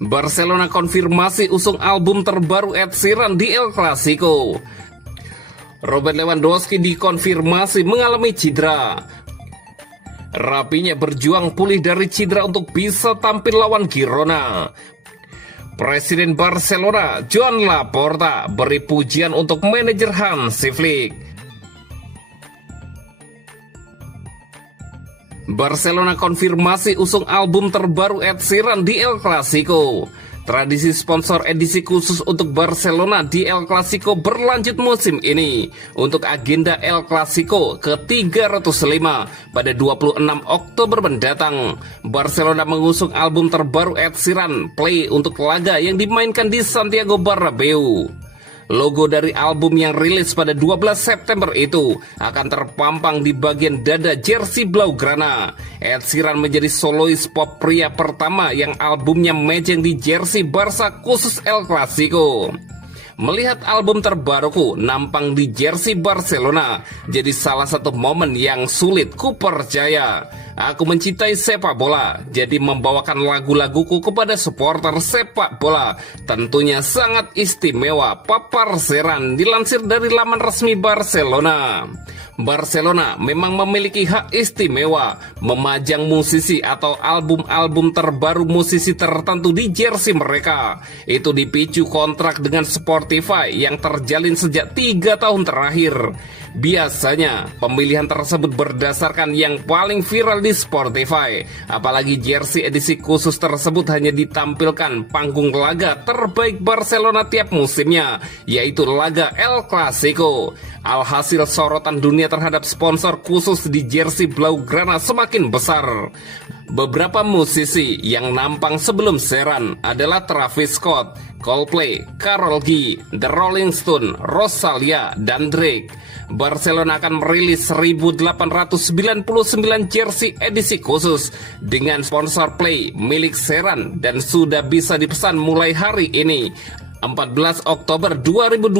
Barcelona konfirmasi usung album terbaru Ed Sheeran di El Clasico. Robert Lewandowski dikonfirmasi mengalami cedera. Rapinya berjuang pulih dari cedera untuk bisa tampil lawan Girona. Presiden Barcelona, Joan Laporta, beri pujian untuk manajer Hansi Flick. Barcelona konfirmasi usung album terbaru Ed Sheeran di El Clasico. Tradisi sponsor edisi khusus untuk Barcelona di El Clasico berlanjut musim ini. Untuk agenda El Clasico ke-305 pada 26 Oktober mendatang, Barcelona mengusung album terbaru Ed Sheeran, Play, untuk laga yang dimainkan di Santiago Bernabeu. Logo dari album yang rilis pada 12 September itu akan terpampang di bagian dada jersey Blaugrana. Ed Sheeran menjadi solois pop pria pertama yang albumnya mejeng di jersey Barca khusus El Clasico. Melihat album terbaruku nampang di jersey Barcelona jadi salah satu momen yang sulit ku percaya. Aku mencintai sepak bola, jadi membawakan lagu-laguku kepada supporter sepak bola tentunya sangat istimewa, papar Sheeran, dilansir dari laman resmi Barcelona. Barcelona memang memiliki hak istimewa memajang musisi atau album-album terbaru musisi tertentu di jersey mereka. Itu dipicu kontrak dengan Spotify yang terjalin sejak 3 tahun terakhir. Biasanya pemilihan tersebut berdasarkan yang paling viral di Spotify. Apalagi jersey edisi khusus tersebut hanya ditampilkan panggung laga terbaik Barcelona tiap musimnya, yaitu laga El Clasico. Alhasil sorotan dunia terhadap sponsor khusus di jersey Blaugrana semakin besar. Beberapa musisi yang nampang sebelum Sheeran adalah Travis Scott, Coldplay, Karol G, The Rolling Stone, Rosalia, dan Drake. Barcelona akan merilis 1899 jersey edisi khusus dengan sponsor Play milik Sheeran dan sudah bisa dipesan mulai hari ini, 14 Oktober 2025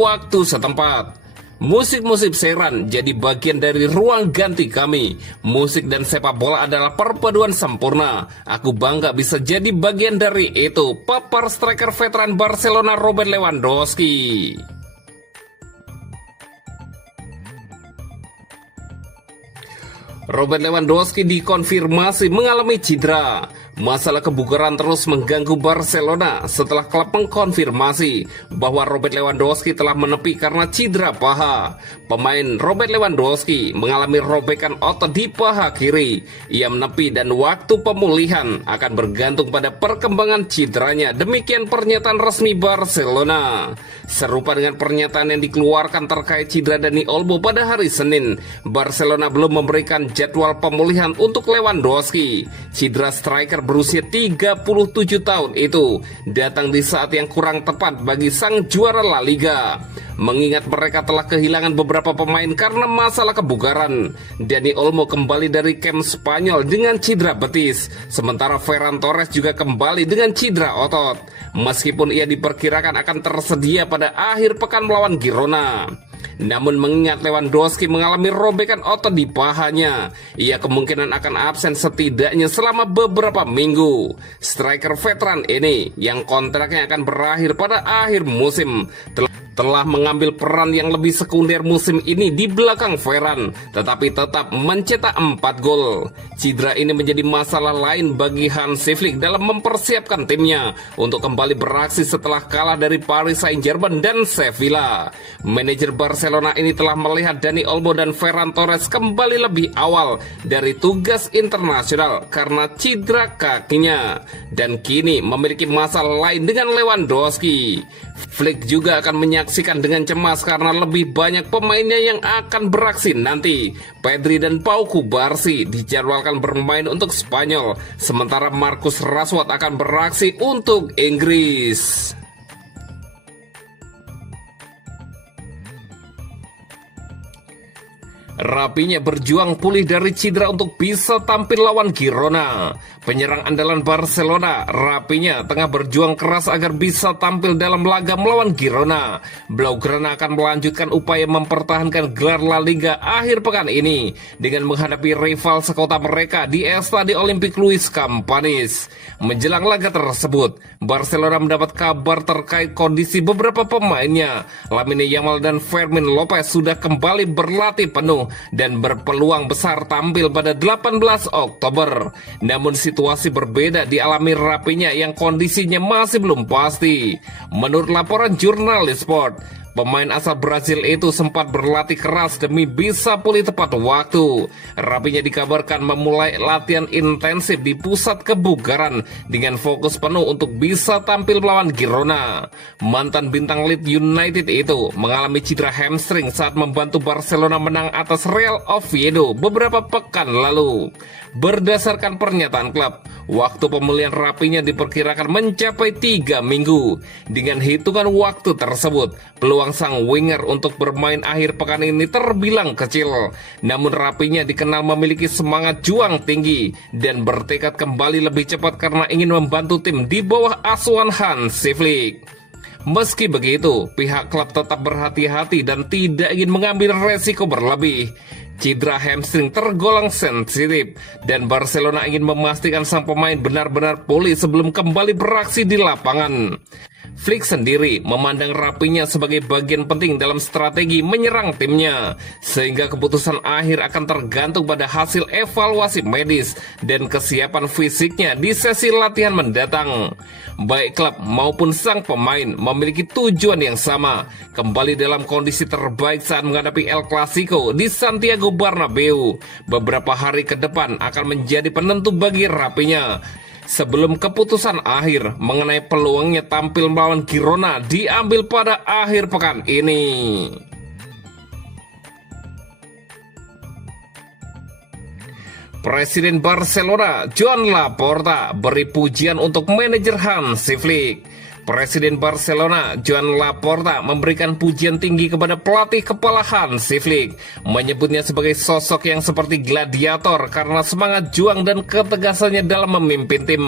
waktu setempat. Musik-musik Sheeran jadi bagian dari ruang ganti kami. Musik dan sepak bola adalah perpaduan sempurna. Aku bangga bisa jadi bagian dari itu, papar striker veteran Barcelona Robert Lewandowski. Robert Lewandowski dikonfirmasi mengalami cedera. Masalah kebugaran terus mengganggu Barcelona setelah klub mengkonfirmasi bahwa Robert Lewandowski telah menepi karena cedera paha. Pemain Robert Lewandowski mengalami robekan otot di paha kiri. Ia menepi dan waktu pemulihan akan bergantung pada perkembangan cederanya. Demikian pernyataan resmi Barcelona. Serupa dengan pernyataan yang dikeluarkan terkait cedera Dani Olmo pada hari Senin, Barcelona belum memberikan jadwal pemulihan untuk Lewandowski. Cedera striker berusia 37 tahun itu datang di saat yang kurang tepat bagi sang juara La Liga. Mengingat mereka telah kehilangan beberapa pemain karena masalah kebugaran. Dani Olmo kembali dari camp Spanyol dengan cedera betis, sementara Ferran Torres juga kembali dengan cedera otot. Meskipun ia diperkirakan akan tersedia pada akhir pekan melawan Girona, namun mengingat Lewandowski mengalami robekan otot di pahanya, ia kemungkinan akan absen setidaknya selama beberapa minggu. Striker veteran ini yang kontraknya akan berakhir pada akhir musim telah mengambil peran yang lebih sekunder musim ini di belakang Ferran, tetapi tetap mencetak 4 gol. Cedera ini menjadi masalah lain bagi Hansi Flick dalam mempersiapkan timnya untuk kembali beraksi setelah kalah dari Paris Saint-Germain dan Sevilla. Manajer Barcelona ini telah melihat Dani Olmo dan Ferran Torres kembali lebih awal dari tugas internasional karena cedera kakinya, dan kini memiliki masalah lain dengan Lewandowski. Flick juga akan menyaksikan dengan cemas karena lebih banyak pemainnya yang akan beraksi nanti. Pedri dan Pau Cubarsí dijadwalkan bermain untuk Spanyol, sementara Marcus Rashford akan beraksi untuk Inggris. Rapinya berjuang pulih dari cedera untuk bisa tampil lawan Girona. Penyerang andalan Barcelona, Rapinya tengah berjuang keras agar bisa tampil dalam laga melawan Girona. Blaugrana akan melanjutkan upaya mempertahankan gelar La Liga akhir pekan ini dengan menghadapi rival sekota mereka di Estadio Olímpic Luis Companys. Menjelang laga tersebut, Barcelona mendapat kabar terkait kondisi beberapa pemainnya. Lamine Yamal dan Fermin Lopez sudah kembali berlatih penuh dan berpeluang besar tampil pada 18 Oktober. Namun situasi berbeda dialami Rapinya yang kondisinya masih belum pasti. Menurut laporan jurnalis Sport, pemain asal Brazil itu sempat berlatih keras demi bisa pulih tepat waktu. Rapinya dikabarkan memulai latihan intensif di pusat kebugaran dengan fokus penuh untuk bisa tampil melawan Girona. Mantan bintang Leeds United itu mengalami cedera hamstring saat membantu Barcelona menang atas Real Oviedo beberapa pekan lalu. Berdasarkan pernyataan klub, waktu pemulihan Rapinya diperkirakan mencapai 3 minggu. Dengan hitungan waktu tersebut, peluang sang winger untuk bermain akhir pekan ini terbilang kecil. Namun Rapinya dikenal memiliki semangat juang tinggi dan bertekad kembali lebih cepat karena ingin membantu tim di bawah asuhan Hansi Flick. Meski begitu, pihak klub tetap berhati-hati dan tidak ingin mengambil resiko berlebih. Cedera hamstring tergolong sensitif dan Barcelona ingin memastikan sang pemain benar-benar pulih sebelum kembali beraksi di lapangan. Flick sendiri memandang Rapinya sebagai bagian penting dalam strategi menyerang timnya, sehingga keputusan akhir akan tergantung pada hasil evaluasi medis dan kesiapan fisiknya di sesi latihan mendatang. Baik klub maupun sang pemain memiliki tujuan yang sama, kembali dalam kondisi terbaik saat menghadapi El Clasico di Santiago Bernabeu. Beberapa hari ke depan akan menjadi penentu bagi Rapinya sebelum keputusan akhir mengenai peluangnya tampil melawan Girona diambil pada akhir pekan ini. Presiden Barcelona Joan Laporta beri pujian untuk manajer Hansi Flick. Presiden Barcelona Joan Laporta memberikan pujian tinggi kepada pelatih kepala Hansi Flick, menyebutnya sebagai sosok yang seperti gladiator karena semangat juang dan ketegasannya dalam memimpin tim.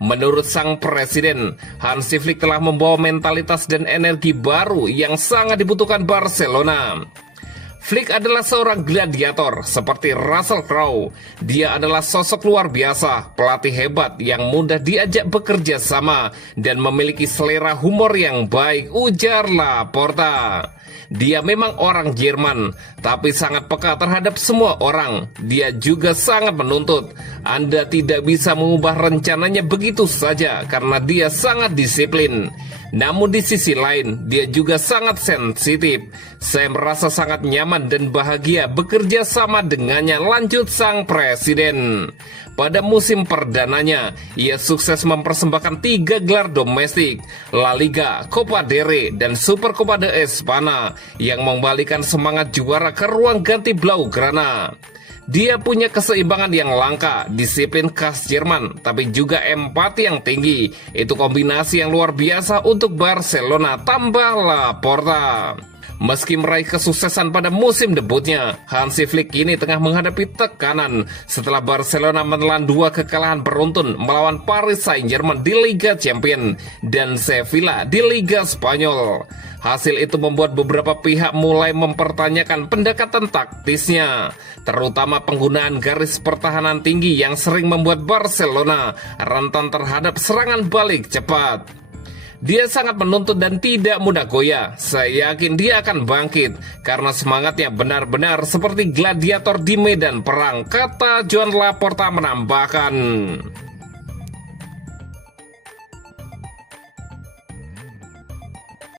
Menurut sang presiden, Hansi Flick telah membawa mentalitas dan energi baru yang sangat dibutuhkan Barcelona. Flick adalah seorang gladiator seperti Russell Crowe. Dia adalah sosok luar biasa, pelatih hebat yang mudah diajak bekerja sama dan memiliki selera humor yang baik, ujar Laporta. Dia memang orang Jerman, tapi sangat peka terhadap semua orang. Dia juga sangat menuntut. Anda tidak bisa mengubah rencananya begitu saja karena dia sangat disiplin. Namun di sisi lain, dia juga sangat sensitif. Saya merasa sangat nyaman dan bahagia bekerja sama dengannya, lanjut sang presiden. Pada musim perdananya, ia sukses mempersembahkan 3 gelar domestik, La Liga, Copa del Rey, dan Supercopa de España, yang mengembalikan semangat juara ke ruang ganti Blaugrana. Dia punya keseimbangan yang langka, disiplin khas Jerman, tapi juga empati yang tinggi. Itu kombinasi yang luar biasa untuk Barcelona, tambah Laporta. Meski meraih kesuksesan pada musim debutnya, Hansi Flick kini tengah menghadapi tekanan setelah Barcelona menelan 2 kekalahan beruntun melawan Paris Saint-Germain di Liga Champions dan Sevilla di Liga Spanyol. Hasil itu membuat beberapa pihak mulai mempertanyakan pendekatan taktisnya, terutama penggunaan garis pertahanan tinggi yang sering membuat Barcelona rentan terhadap serangan balik cepat. Dia sangat menuntut dan tidak mudah goyah. Saya yakin dia akan bangkit karena semangatnya benar-benar seperti gladiator di medan perang, kata Joan Laporta menambahkan.